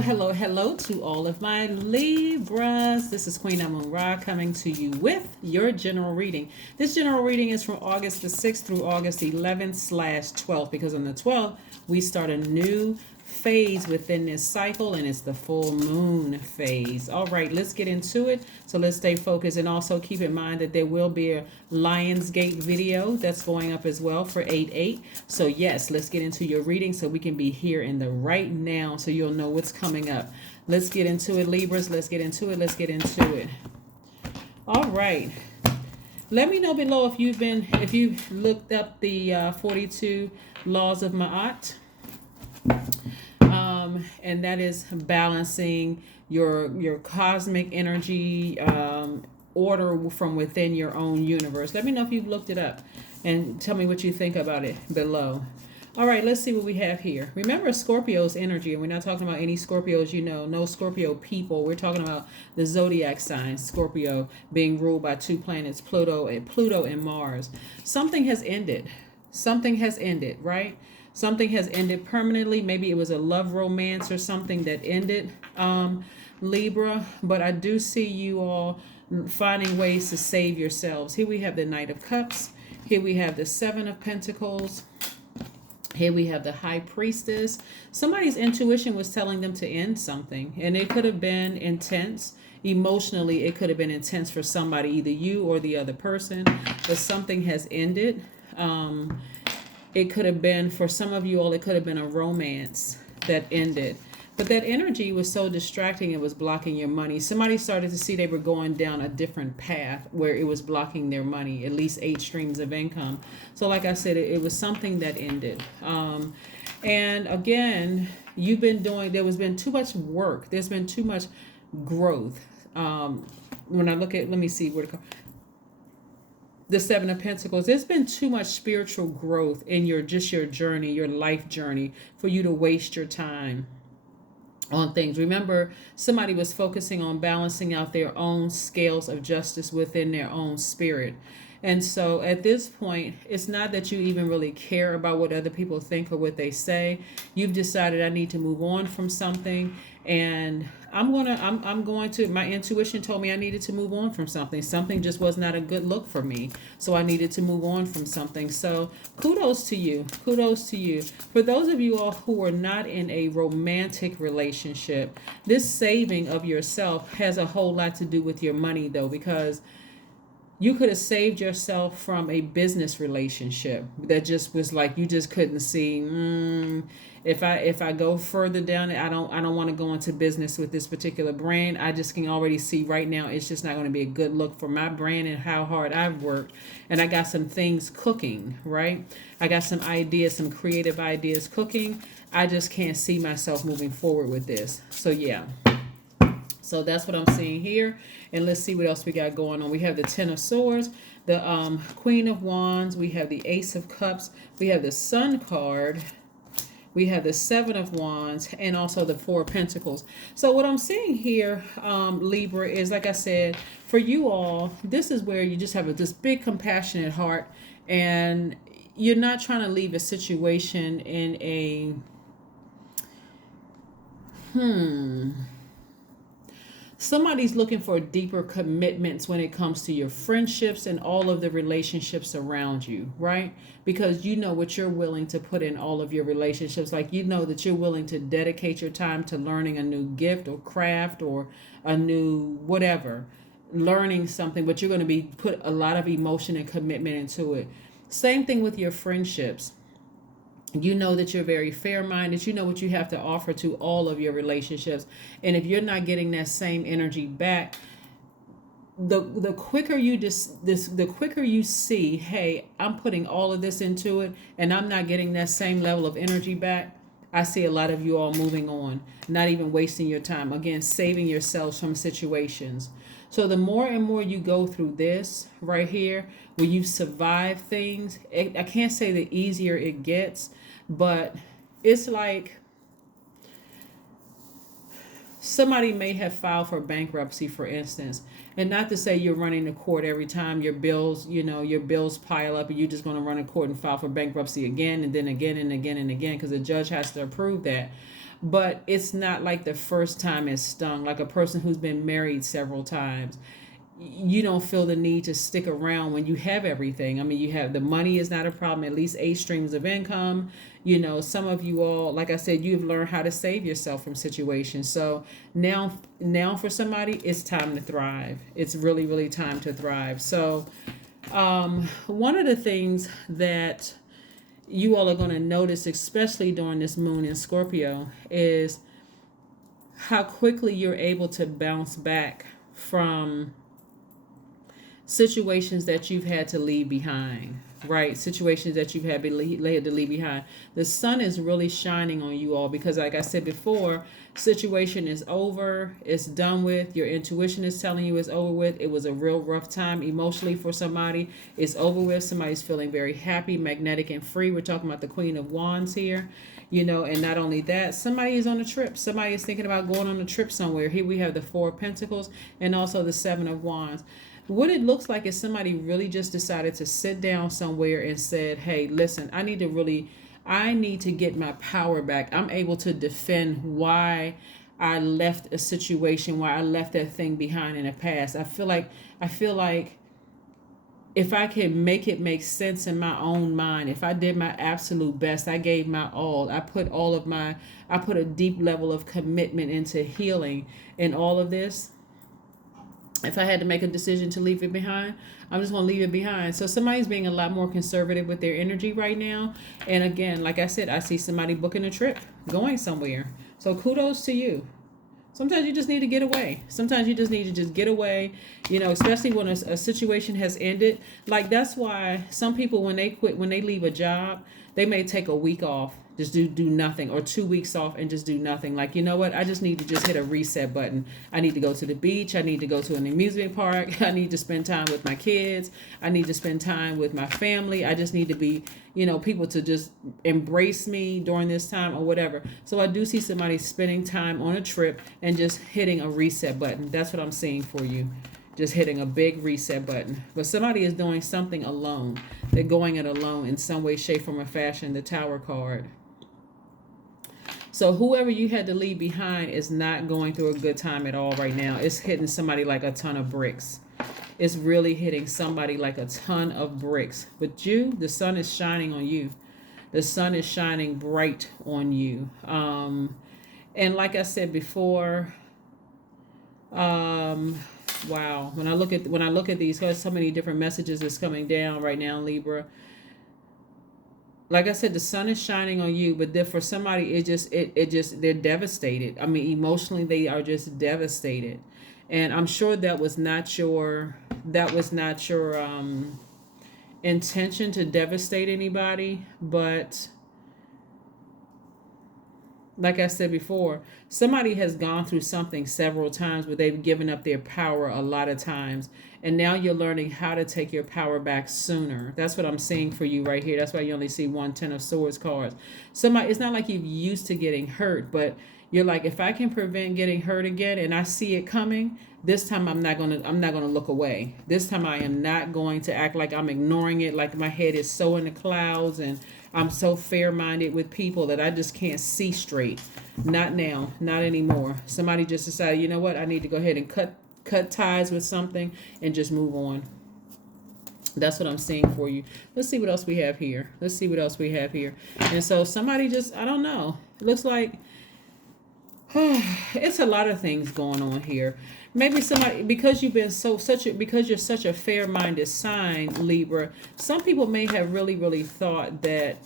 Hello to all of my Libras. This is Queen Amun Ra coming to you with your general reading. This general reading is from August the 6th through August 11th/12th because on the 12th we start a new phase within this cycle and it's the full moon phase. All right, let's get into it. So let's stay focused and also keep in mind that there will be a Lionsgate video that's going up as well for 8/8. So yes, let's get into your reading so we can be here in the right now so you'll know what's coming up. Let's get into it, Libras. Let's get into it. Let's get into it. All right. Let me know below if you've looked up the 42 laws of Ma'at. And that is balancing your cosmic energy order from within your own universe. Let me know if you've looked it up and tell me what you think about it below. All right, let's see what we have here. Remember Scorpio's energy, and we're not talking about any Scorpios, no Scorpio people. We're talking about the zodiac sign, Scorpio, being ruled by two planets, Pluto and Mars. Something has ended. Something has ended, right? Something has ended permanently. Maybe it was a love romance or something that ended, Libra. But I do see you all finding ways to save yourselves. Here we have the Knight of Cups. Here we have the Seven of Pentacles. Here we have the High Priestess. Somebody's intuition was telling them to end something. And it could have been intense. Emotionally, it could have been intense for somebody, either you or the other person. But something has ended. It could have been, for some of you all, it could have been a romance that ended. But that energy was so distracting, it was blocking your money. Somebody started to see they were going down a different path where it was blocking their money, at least 8 streams of income. So like I said, it was something that ended. And again, there has been too much work. There's been too much growth. When I look at, let me see where to go. The Seven of Pentacles, there's been too much spiritual growth in your journey, your life journey, for you to waste your time on things. Remember, somebody was focusing on balancing out their own scales of justice within their own spirit. And so at this point, it's not that you even really care about what other people think or what they say. You've decided, I need to move on from something, and my intuition told me I needed to move on from something. Something just was not a good look for me. So I needed to move on from something. So kudos to you. Kudos to you. For those of you all who are not in a romantic relationship, this saving of yourself has a whole lot to do with your money, though, because you could have saved yourself from a business relationship that just was like, you just couldn't see, if I go further down it, I don't want to go into business with this particular brand. I just can already see right now it's just not going to be a good look for my brand and how hard I've worked. And I got some things cooking, right? I got some ideas, some creative ideas cooking. I just can't see myself moving forward with this. So yeah. So that's what I'm seeing here. And let's see what else we got going on. We have the Ten of Swords, the Queen of Wands. We have the Ace of Cups. We have the Sun card. We have the Seven of Wands and also the Four of Pentacles. So what I'm seeing here, Libra, is, like I said, for you all, this is where you just have this big compassionate heart, and you're not trying to leave a situation in a somebody's looking for deeper commitments when it comes to your friendships and all of the relationships around you, right? Because you know what you're willing to put in all of your relationships. Like, you know that you're willing to dedicate your time to learning a new gift or craft or a new whatever, learning something, but you're going to put a lot of emotion and commitment into it. Same thing with your friendships. You know that you're very fair-minded. You know what you have to offer to all of your relationships. And if you're not getting that same energy back, the quicker you see, hey, I'm putting all of this into it and I'm not getting that same level of energy back, I see a lot of you all moving on, not even wasting your time. Again, saving yourselves from situations. So the more and more you go through this right here, where you survive things, I can't say the easier it gets, but it's like somebody may have filed for bankruptcy, for instance, and not to say you're running to court every time your bills pile up and you're just going to run to court and file for bankruptcy again and then again and again and again, because the judge has to approve that. but it's not like the first time it's stung, like a person who's been married several times. You don't feel the need to stick around when you have everything. I mean, you have the money is not a problem, at least 8 streams of income. Some of you all, like I said, you've learned how to save yourself from situations. So now for somebody, it's time to thrive. It's really, really time to thrive. So one of the things that you all are going to notice, especially during this moon in Scorpio, is how quickly you're able to bounce back from situations that you've had to leave behind, right? Situations that you've had to leave behind. The sun is really shining on you all because, like I said before, situation is over. It's done with. Your intuition is telling you it's over with. It was a real rough time emotionally for somebody. It's over with. Somebody's feeling very happy, magnetic, and free. We're talking about the Queen of Wands here. And not only that, somebody is on a trip. Somebody is thinking about going on a trip somewhere. Here we have the Four of Pentacles and also the Seven of Wands. What it looks like is somebody really just decided to sit down somewhere and said, hey, listen, I need to get my power back. I'm able to defend why I left a situation, why I left that thing behind in the past. I feel like if I can make it make sense in my own mind, if I did my absolute best, I gave my all, I put a deep level of commitment into healing in all of this. If I had to make a decision to leave it behind, I'm just going to leave it behind. So somebody's being a lot more conservative with their energy right now. And again, like I said, I see somebody booking a trip, going somewhere. So kudos to you. Sometimes you just need to get away. Sometimes you just need to just get away, especially when a situation has ended. Like that's why some people, when they leave a job, they may take a week off, just do nothing, or 2 weeks off and just do nothing. Like, you know what? I just need to just hit a reset button. I need to go to the beach. I need to go to an amusement park. I need to spend time with my kids. I need to spend time with my family. I just need to be, people to just embrace me during this time or whatever. So I do see somebody spending time on a trip and just hitting a reset button. That's what I'm seeing for you. Just hitting a big reset button. But somebody is doing something alone. They're going it alone in some way, shape, form, or fashion. The Tower card. So whoever you had to leave behind is not going through a good time at all right now. It's hitting somebody like a ton of bricks. It's really hitting somebody like a ton of bricks. But the sun is shining on you. The sun is shining bright on you. And like I said before, wow. When I look at these, there's so many different messages that's coming down right now, Libra. Like I said, the sun is shining on you, but for somebody, they're devastated. I mean, emotionally, they are just devastated. And I'm sure that was not your intention to devastate anybody, but like I said before, somebody has gone through something several times where they've given up their power a lot of times. And now you're learning how to take your power back sooner. That's what I'm seeing for you right here. That's why you only see 1 Ten of Swords cards. It's not like you're used to getting hurt, but you're like, if I can prevent getting hurt again and I see it coming, this time I'm not gonna look away. This time I am not going to act like I'm ignoring it, like my head is so in the clouds and I'm so fair-minded with people that I just can't see straight. Not now, not anymore. Somebody just decided, you know what, I need to go ahead and cut ties with something and just move on. That's what I'm seeing for you. Let's see what else we have here. And so somebody just, I don't know. It looks like it's a lot of things going on here. Maybe somebody, because you're such a fair-minded sign, Libra, some people may have really, really thought that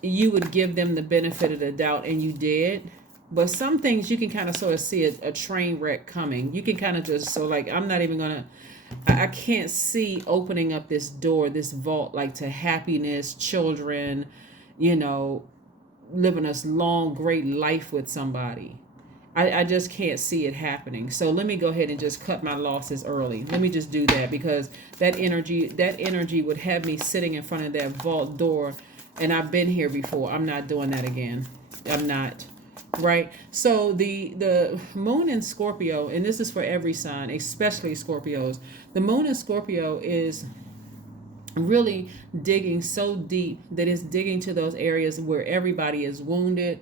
you would give them the benefit of the doubt, and you did. But some things you can kind of sort of see a train wreck coming. You can kind of just, I can't see opening up this door, this vault, like to happiness, children, living a long, great life with somebody. I just can't see it happening. So let me go ahead and just cut my losses early. Let me just do that, because that energy would have me sitting in front of that vault door, and I've been here before. I'm not doing that again. I'm not. Right? So the moon in Scorpio, and this is for every sign, especially Scorpios. The moon in Scorpio is really digging so deep that it's digging to those areas where everybody is wounded,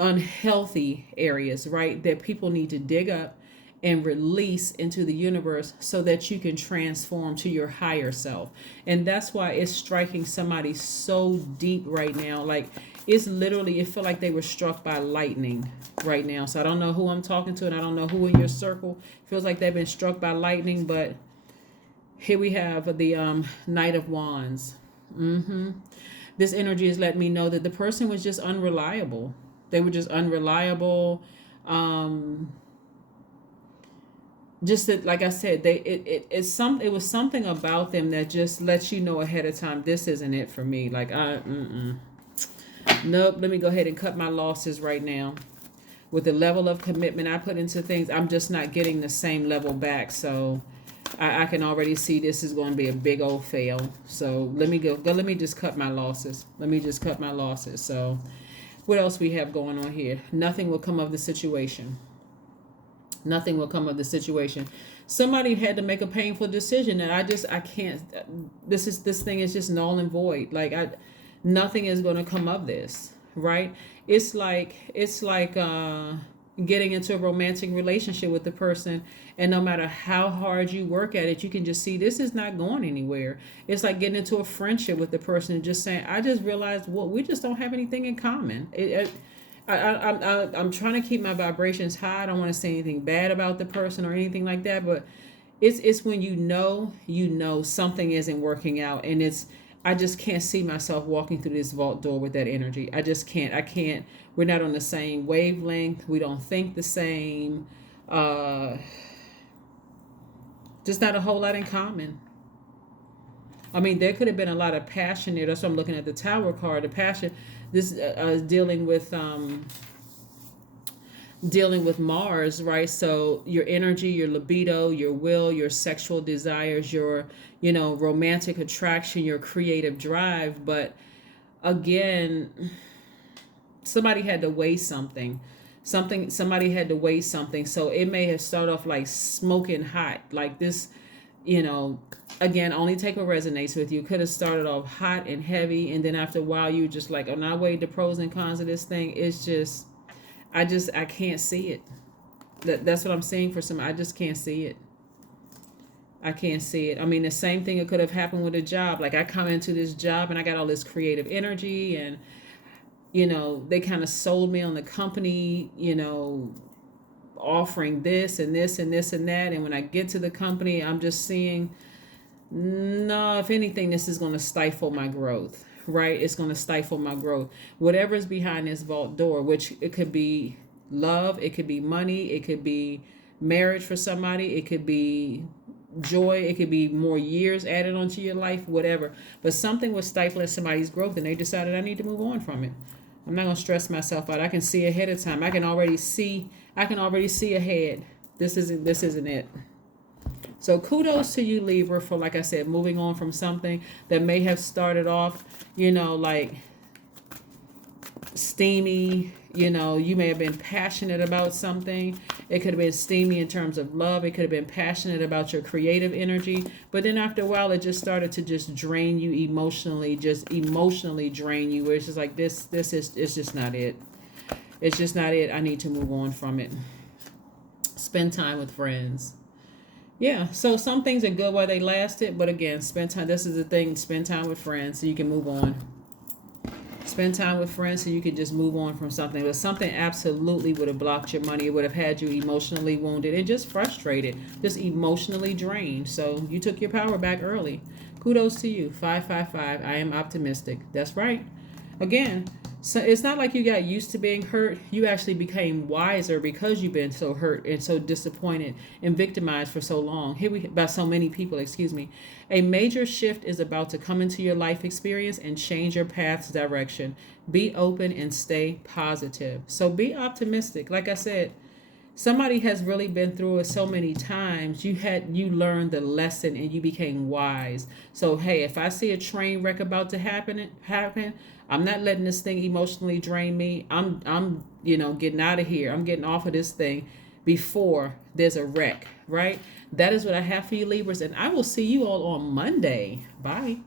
unhealthy areas, right? That people need to dig up and release into the universe so that you can transform to your higher self. And that's why it's striking somebody so deep right now. Like, it's literally, it feel like they were struck by lightning right now. So I don't know who I'm talking to, and I don't know who in your circle feels like they've been struck by lightning, but here we have the Knight of Wands. This energy is letting me know that the person was just unreliable. They were just unreliable. Just that, like I said, it was something about them that just lets you know ahead of time, this isn't it for me. Like, nope. Let me go ahead and cut my losses right now. With the level of commitment I put into things, I'm just not getting the same level back. So I can already see this is going to be a big old fail. So let me go. Let me just cut my losses. So what else we have going on here? Nothing will come of the situation. Nothing will come of the situation. Somebody had to make a painful decision, and I can't. This thing is just null and void. Like, nothing is going to come of this, right? It's like getting into a romantic relationship with the person, and no matter how hard you work at it, you can just see this is not going anywhere. It's like getting into a friendship with the person and just saying, I just realized, well, we just don't have anything in common. I'm trying to keep my vibrations high. I don't want to say anything bad about the person or anything like that, but it's when you know something isn't working out, and I just can't see myself walking through this vault door with that energy. I just can't. I can't. We're not on the same wavelength. We don't think the same. Just not a whole lot in common. I mean, there could have been a lot of passion there. That's why I'm looking at the Tower card. The passion. This is dealing with Mars, right? So your energy, your libido, your will, your sexual desires, your romantic attraction, your creative drive. But again, somebody had to weigh something. Somebody had to weigh something. So it may have started off like smoking hot, like this. Again, only take what resonates with you. Could have started off hot and heavy, and then after a while, you just like, oh, now weigh the pros and cons of this thing. It's just, I can't see it. That's what I'm saying for some. I just can't see it. I can't see it. I mean, the same thing it could have happened with a job. Like, I come into this job and I got all this creative energy, and they kind of sold me on the company, offering this and this and this and that. And when I get to the company, I'm just seeing, no, if anything, this is going to stifle my growth, right? It's going to stifle my growth. Whatever is behind this vault door, which it could be love, it could be money, it could be marriage for somebody, it could be joy, it could be more years added onto your life, whatever. But something was stifling somebody's growth, and they decided, I need to move on from it. I'm not going to stress myself out. I can see ahead of time. I can already see ahead. This isn't it. So kudos to you, Libra, for, like I said, moving on from something that may have started off, like steamy. You may have been passionate about something. It could have been steamy in terms of love. It could have been passionate about your creative energy. But then after a while, it just started to just drain you emotionally, drain you. Where it's just like, it's just not it. It's just not it. I need to move on from it. Spend time with friends. Yeah, so some things are good while they lasted. But again, spend time. This is the thing. Spend time with friends so you can move on. Spend time with friends so you can just move on from something. But something absolutely would have blocked your money. It would have had you emotionally wounded and just frustrated, just emotionally drained. So you took your power back early. Kudos to you. 555. I am optimistic. That's right. Again, so it's not like you got used to being hurt. You actually became wiser because you've been so hurt and so disappointed and victimized for so long. By so many people, excuse me. A major shift is about to come into your life experience and change your path's direction. Be open and stay positive. So be optimistic. Like I said, somebody has really been through it so many times. You learned the lesson and you became wise. So hey, if I see a train wreck about to happen, I'm not letting this thing emotionally drain me. I'm getting out of here. I'm getting off of this thing before there's a wreck, right? That is what I have for you, Libras, and I will see you all on Monday. Bye.